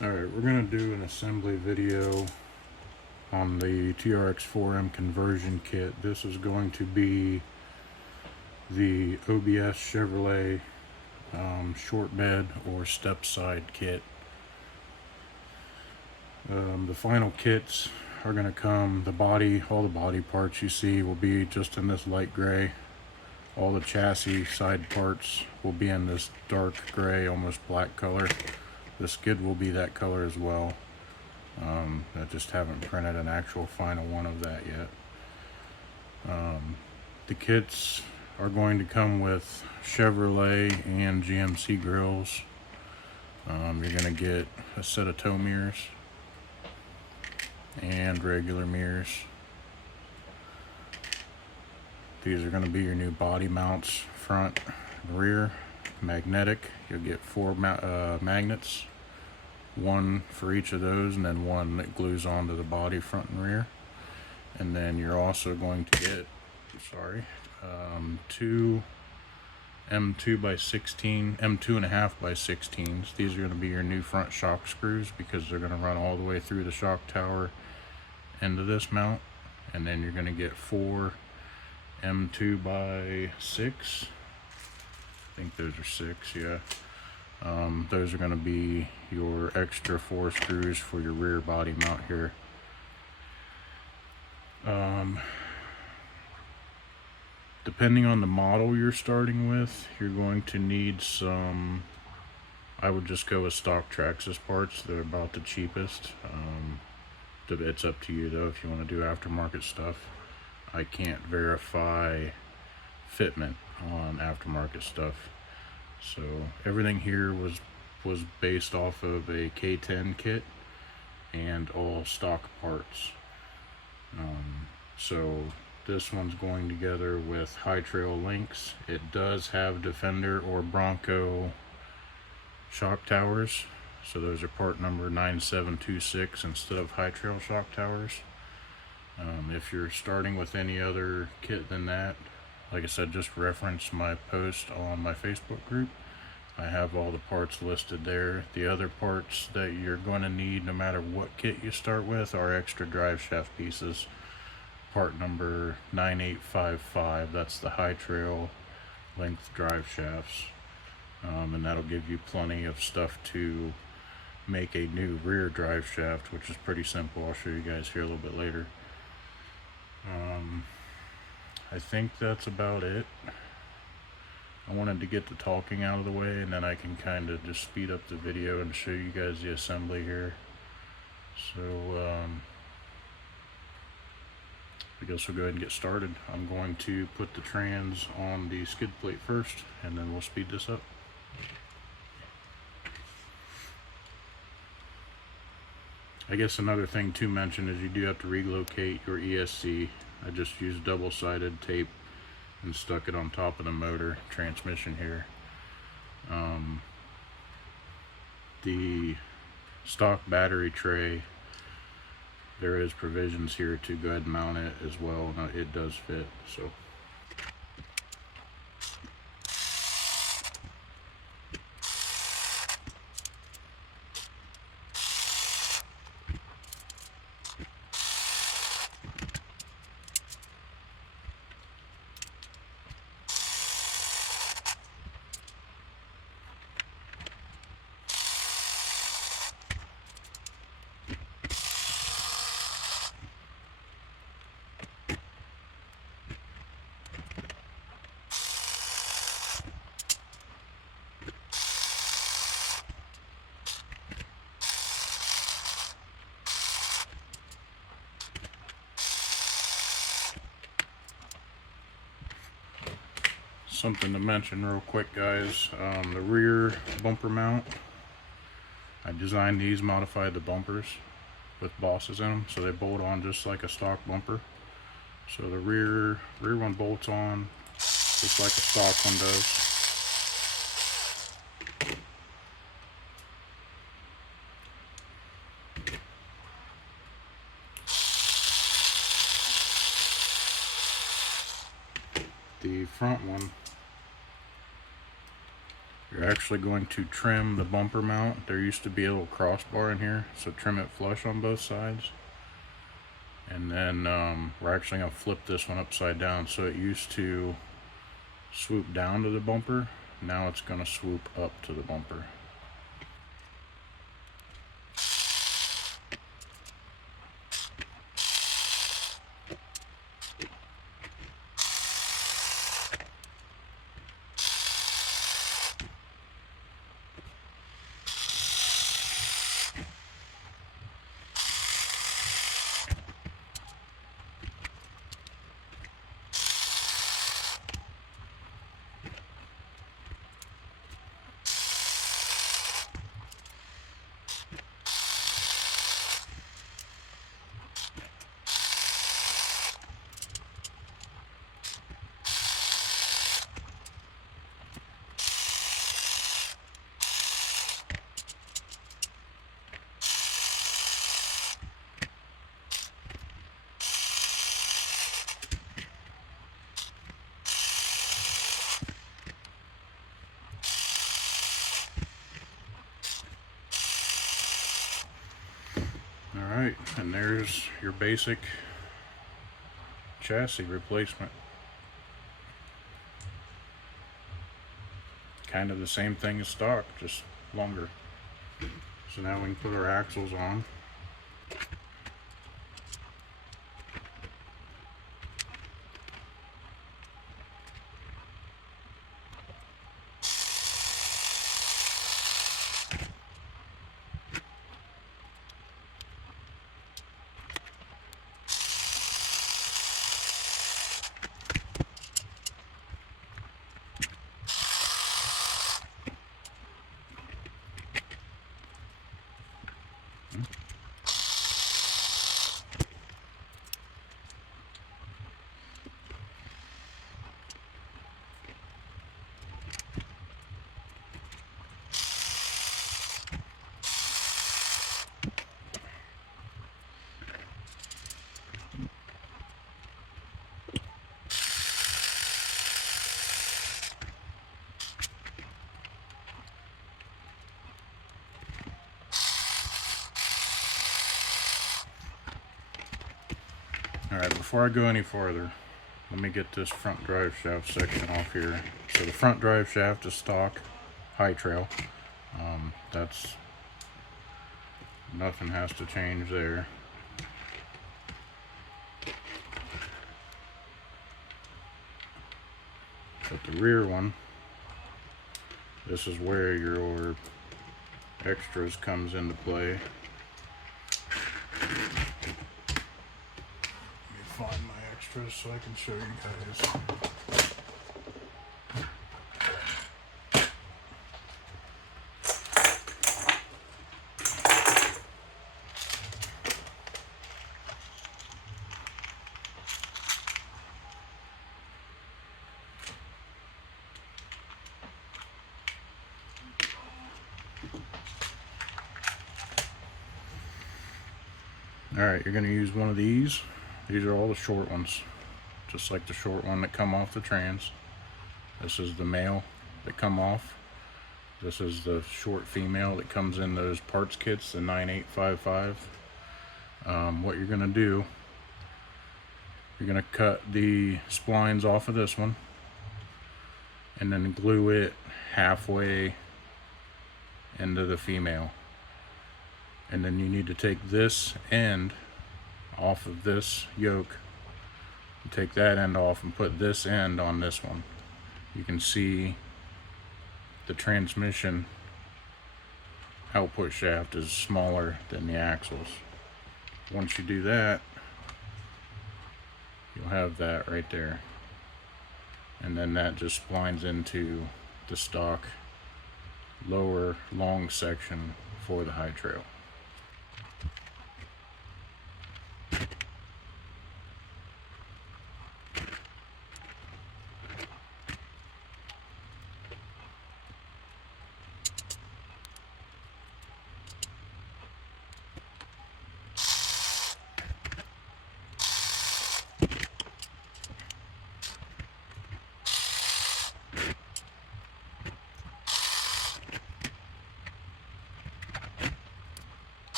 Alright, we're going to do an assembly video on the TRX4m conversion kit. This is going to be the OBS Chevrolet short bed or step side kit. The final kits are going to come, all the body parts you see will be just in this light gray. All the chassis side parts will be in this dark gray, almost black color. The skid will be that color as well. I just haven't printed an actual final one of that yet. The kits are going to come with Chevrolet and GMC grills. You're going to get a set of tow mirrors and regular mirrors. These are going to be your new body mounts, front and rear, magnetic. You'll get 4 magnets, one for each of those, and then one that glues onto the body, front and rear. And then you're also going to get, two M2 by 16, M2.5 by 16s. These are going to be your new front shock screws because they're going to run all the way through the shock tower into this mount. And then you're going to get 4 M2 by 6. I think those are 6, yeah. Those are going to be your extra 4 screws for your rear body mount here. Depending on the model you're starting with, you're going to need some, I would just go with stock Traxxas parts. They're about the cheapest. It's up to you though if you want to do aftermarket stuff. I can't verify fitment on aftermarket stuff. So everything here was based off of a K10 kit and all stock parts. So this one's going together with High Trail links. It does have Defender or Bronco shock towers, so those are part number 9726 instead of High Trail shock towers. If you're starting with any other kit than that, like I said, just reference my post on my Facebook group. I have all the parts listed there. The other parts that you're going to need no matter what kit you start with are extra drive shaft pieces. Part number 9855, that's the High Trail length drive shafts. And that'll give you plenty of stuff to make a new rear drive shaft, which is pretty simple. I'll show you guys here a little bit later. I think that's about it. I wanted to get the talking out of the way, and then I can kind of just speed up the video and show you guys the assembly here. So I guess we'll go ahead and get started. I'm going to put the trans on the skid plate first, and then we'll speed this up. I guess another thing to mention is you do have to relocate your ESC. I just used double-sided tape and stuck it on top of the motor transmission here. The stock battery tray, there is provisions here to go ahead and mount it as well, and it does fit. So something to mention real quick, guys, the rear bumper mount, I designed these, modified the bumpers with bosses in them so they bolt on just like a stock bumper. So the rear one bolts on just like a stock one does. The front one, you're actually going to trim the bumper mount. There used to be a little crossbar in here, so trim it flush on both sides. And then we're actually going to flip this one upside down. So it used to swoop down to the bumper. Now it's going to swoop up to the bumper. Alright, and there's your basic chassis replacement. Kind of the same thing as stock, just longer. So now we can put our axles on. Alright, before I go any farther, let me get this front drive shaft section off here. So the front drive shaft is stock, high trail. That's, nothing has to change there. But the rear one, this is where your extras comes into play. Find my extras so I can show you guys. Alright, you're going to use one of these. These are all the short ones, just like the short one that come off the trans. This is the male that come off. This is the short female that comes in those parts kits, the 9855. What you're going to do, you're going to cut the splines off of this one and then glue it halfway into the female. And then you need to take this end off of this yoke, take that end off and put this end on this one. You can see the transmission output shaft is smaller than the axles. Once you do that, you'll have that right there, and then that just splines into the stock lower long section for the high trail.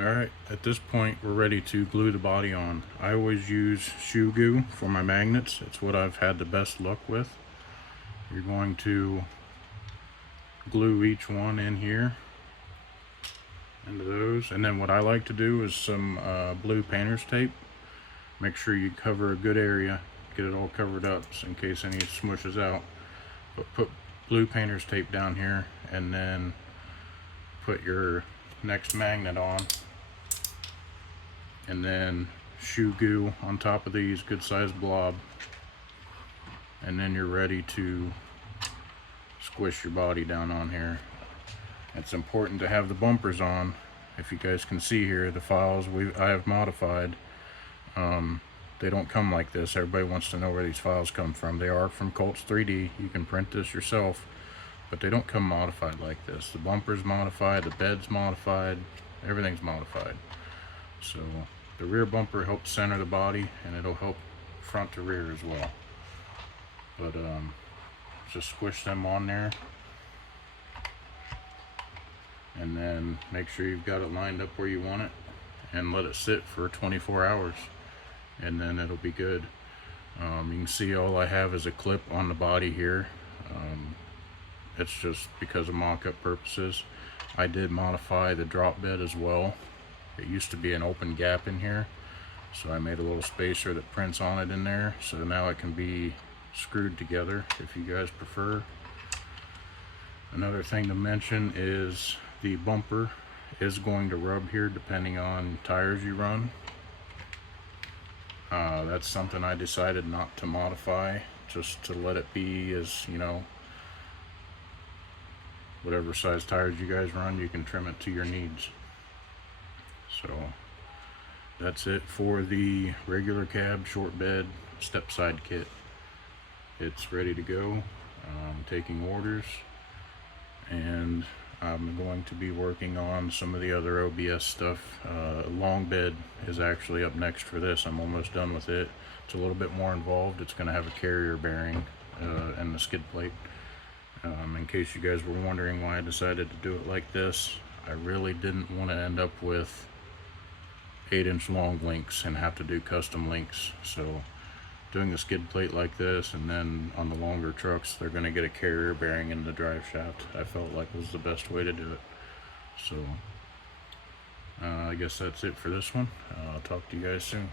Alright, at this point we're ready to glue the body on. I always use shoe goo for my magnets. It's what I've had the best luck with. You're going to glue each one in here into those, and then what I like to do is some blue painter's tape. Make sure you cover a good area, get it all covered up so in case any smushes out. But put blue painter's tape down here, and then put your next magnet on, and then shoe goo on top of these, good sized blob, and then you're ready to squish your body down on here. It's important to have the bumpers on. If you guys can see here, the files I have modified, they don't come like this. Everybody wants to know where these files come from. They are from Colts 3D. You can print this yourself, but they don't come modified like this. The bumper's modified, the bed's modified, everything's modified. So the rear bumper helps center the body, and it'll help front to rear as well. But just squish them on there, and then make sure you've got it lined up where you want it, and let it sit for 24 hours, and then it'll be good. You can see all I have is a clip on the body here. It's just because of mock-up purposes. I did modify the drop bed as well. It used to be an open gap in here, so I made a little spacer that prints on it in there, so now it can be screwed together if you guys prefer. Another thing to mention is the bumper is going to rub here depending on tires you run. That's something I decided not to modify, just to let it be as, you know, whatever size tires you guys run, you can trim it to your needs. So that's it for the regular cab short bed step side kit. It's ready to go. I'm taking orders, and I'm going to be working on some of the other OBS stuff. Long bed is actually up next for this. I'm almost done with it. It's a little bit more involved. It's going to have a carrier bearing and the skid plate. In case you guys were wondering why I decided to do it like this, I really didn't want to end up with 8-inch long links and have to do custom links. So doing the skid plate like this, and then on the longer trucks they're going to get a carrier bearing in the drive shaft, I felt like was the best way to do it. So I guess that's it for this one. I'll talk to you guys soon.